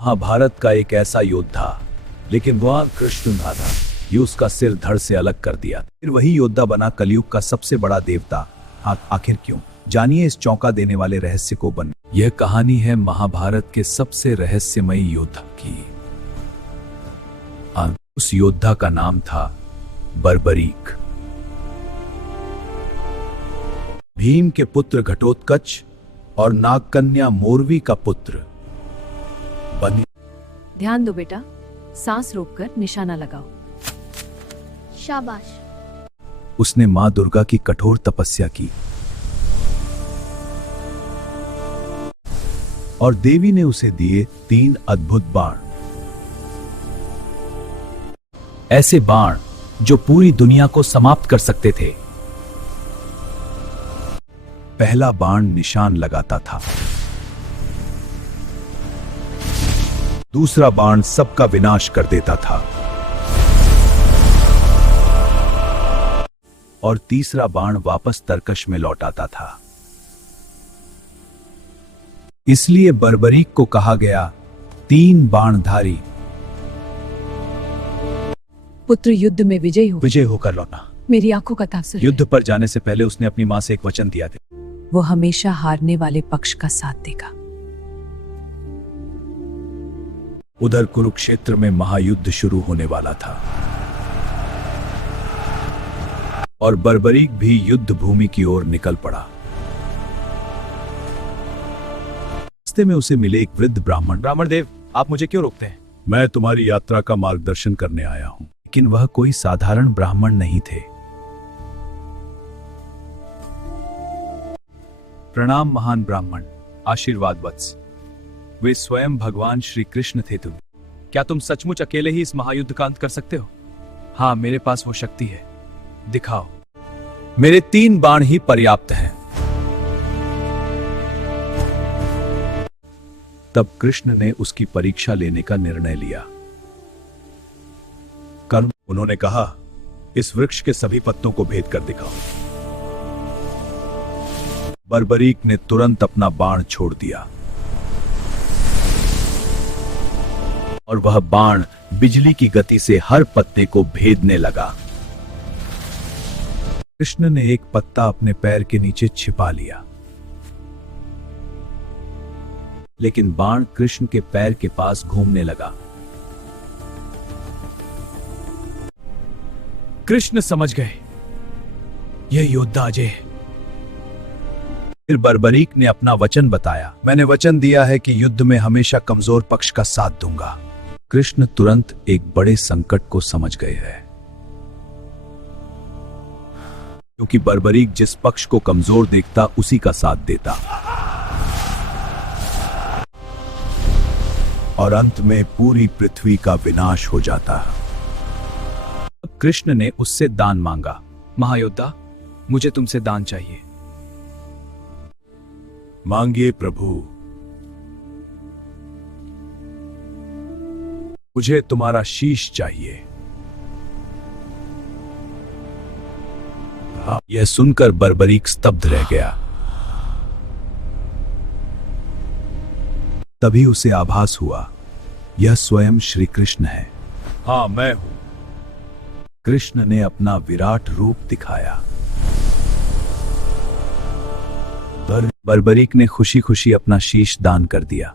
महाभारत का एक ऐसा योद्धा, लेकिन वह कृष्ण था। ये उसका सिर धड़ से अलग कर दिया। फिर वही योद्धा बना कलयुग का सबसे बड़ा देवता। आखिर क्यों? जानिए इस चौंका देने वाले रहस्य को। यह कहानी है महाभारत के सबसे रहस्यमयी योद्धा की। उस योद्धा का नाम था बर्बरीक। भीम के पुत्र घटोत्कच और नागकन्या मोरवी का पुत्र बनी। ध्यान दो बेटा, सांस रोककर निशाना लगाओ। शाबाश। उसने मां दुर्गा की कठोर तपस्या की और देवी ने उसे दिए 3 अद्भुत बाण। ऐसे बाण जो पूरी दुनिया को समाप्त कर सकते थे। पहला बाण निशान लगाता था, दूसरा बाण सबका विनाश कर देता था और तीसरा बाण वापस तरकश में लौटाता था। इसलिए बर्बरीक को कहा गया 3 बाणधारी। पुत्र युद्ध में विजय होकर लौटा। मेरी आंखों का तासुर है। युद्ध पर जाने से पहले उसने अपनी मां से एक वचन दिया था। वो हमेशा हारने वाले पक्ष का साथ देगा। उधर कुरुक्षेत्र में महायुद्ध शुरू होने वाला था और बर्बरीक भी युद्ध भूमि की ओर निकल पड़ा। रास्ते में उसे मिले एक वृद्ध ब्राह्मण। ब्राह्मण देव, आप मुझे क्यों रोकते हैं? मैं तुम्हारी यात्रा का मार्गदर्शन करने आया हूं। लेकिन वह कोई साधारण ब्राह्मण नहीं थे। प्रणाम महान ब्राह्मण, आशीर्वाद वत्स। वे स्वयं भगवान श्री कृष्ण थे। क्या तुम सचमुच अकेले ही इस महायुद्ध का अंत कर सकते हो? हाँ, मेरे पास वो शक्ति है। दिखाओ। मेरे 3 बाण ही पर्याप्त हैं। तब कृष्ण ने उसकी परीक्षा लेने का निर्णय लिया। कर्म उन्होंने कहा, इस वृक्ष के सभी पत्तों को भेद कर दिखाओ। बर्बरीक ने तुरंत अपना बाण छोड़ दिया और वह बाण बिजली की गति से हर पत्ते को भेदने लगा। कृष्ण ने एक पत्ता अपने पैर के नीचे छिपा लिया, लेकिन बाण कृष्ण के पैर के पास घूमने लगा। कृष्ण समझ गए, यह योद्धा अजय है। फिर बर्बरीक ने अपना वचन बताया। मैंने वचन दिया है कि युद्ध में हमेशा कमजोर पक्ष का साथ दूंगा। कृष्ण तुरंत एक बड़े संकट को समझ गए हैं, क्योंकि बर्बरीक जिस पक्ष को कमजोर देखता उसी का साथ देता और अंत में पूरी पृथ्वी का विनाश हो जाता। कृष्ण ने उससे दान मांगा। महायोद्धा, मुझे तुमसे दान चाहिए। मांगिए प्रभु। मुझे तुम्हारा शीश चाहिए। यह सुनकर बर्बरीक स्तब्ध रह गया। तभी उसे आभास हुआ, यह स्वयं श्री कृष्ण है। हाँ, मैं हूं। कृष्ण ने अपना विराट रूप दिखाया। बर्बरीक ने खुशी खुशी अपना शीश दान कर दिया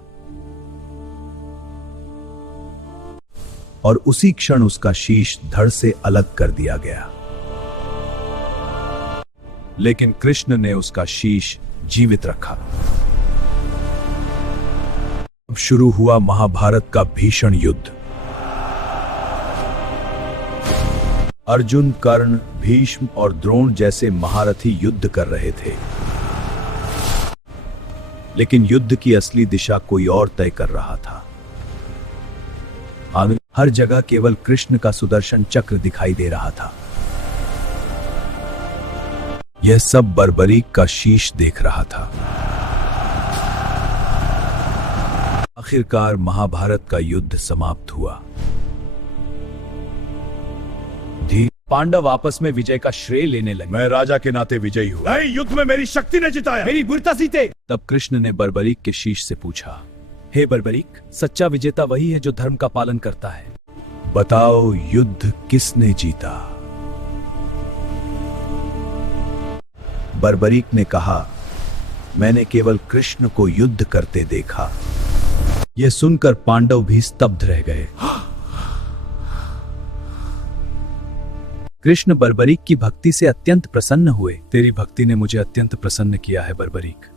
और उसी क्षण उसका शीश धड़ से अलग कर दिया गया। लेकिन कृष्ण ने उसका शीश जीवित रखा। अब शुरू हुआ महाभारत का भीषण युद्ध। अर्जुन, कर्ण, भीष्म और द्रोण जैसे महारथी युद्ध कर रहे थे, लेकिन युद्ध की असली दिशा कोई और तय कर रहा था। हर जगह केवल कृष्ण का सुदर्शन चक्र दिखाई दे रहा था। यह सब बर्बरीक का शीश देख रहा था। आखिरकार महाभारत का युद्ध समाप्त हुआ। पांडव आपस में विजय का श्रेय लेने लगे। मैं राजा के नाते विजयी हूँ। नहीं, युद्ध में मेरी शक्ति ने जिताया, मेरी वीरता जीते। तब कृष्ण ने बर्बरीक के शीश से पूछा, हे बर्बरीक, सच्चा विजेता वही है जो धर्म का पालन करता है। बताओ युद्ध किसने जीता? बर्बरीक ने कहा, मैंने केवल कृष्ण को युद्ध करते देखा। यह सुनकर पांडव भी स्तब्ध रह गए। कृष्ण बर्बरीक की भक्ति से अत्यंत प्रसन्न हुए। तेरी भक्ति ने मुझे अत्यंत प्रसन्न किया है बर्बरीक।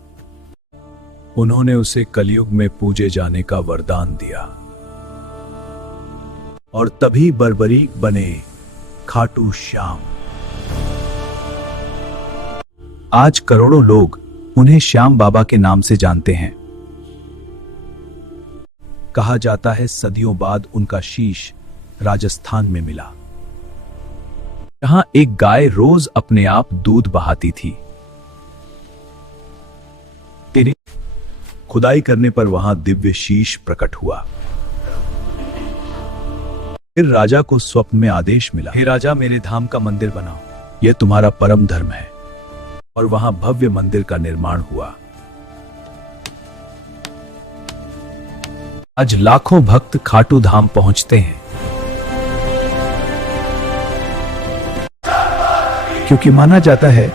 उन्होंने उसे कलयुग में पूजे जाने का वरदान दिया और तभी बर्बरीक बने खाटू श्याम। आज करोड़ों लोग उन्हें श्याम बाबा के नाम से जानते हैं। कहा जाता है सदियों बाद उनका शीश राजस्थान में मिला, जहां एक गाय रोज अपने आप दूध बहाती थी। खुदाई करने पर वहां दिव्य शीश प्रकट हुआ। फिर राजा को स्वप्न में आदेश मिला, हे राजा, मेरे धाम का मंदिर बनाओ। यह तुम्हारा परम धर्म है। और वहां भव्य मंदिर का निर्माण हुआ। आज लाखों भक्त खाटू धाम पहुंचते हैं, क्योंकि माना जाता है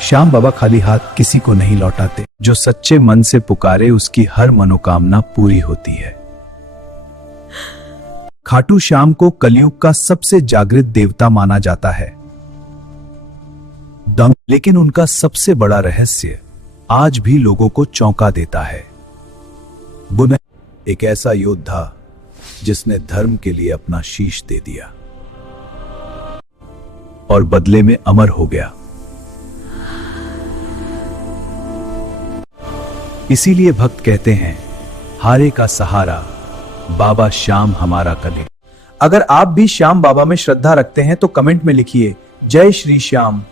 श्याम बाबा खाली हाथ किसी को नहीं लौटाते। जो सच्चे मन से पुकारे उसकी हर मनोकामना पूरी होती है। खाटू श्याम को कलयुग का सबसे जागृत देवता माना जाता है। लेकिन उनका सबसे बड़ा रहस्य आज भी लोगों को चौंका देता है। बुने एक ऐसा योद्धा जिसने धर्म के लिए अपना शीश दे दिया और बदले में अमर हो गया। इसीलिए भक्त कहते हैं, हारे का सहारा बाबा श्याम हमारा कले। अगर आप भी श्याम बाबा में श्रद्धा रखते हैं तो कमेंट में लिखिए जय श्री श्याम।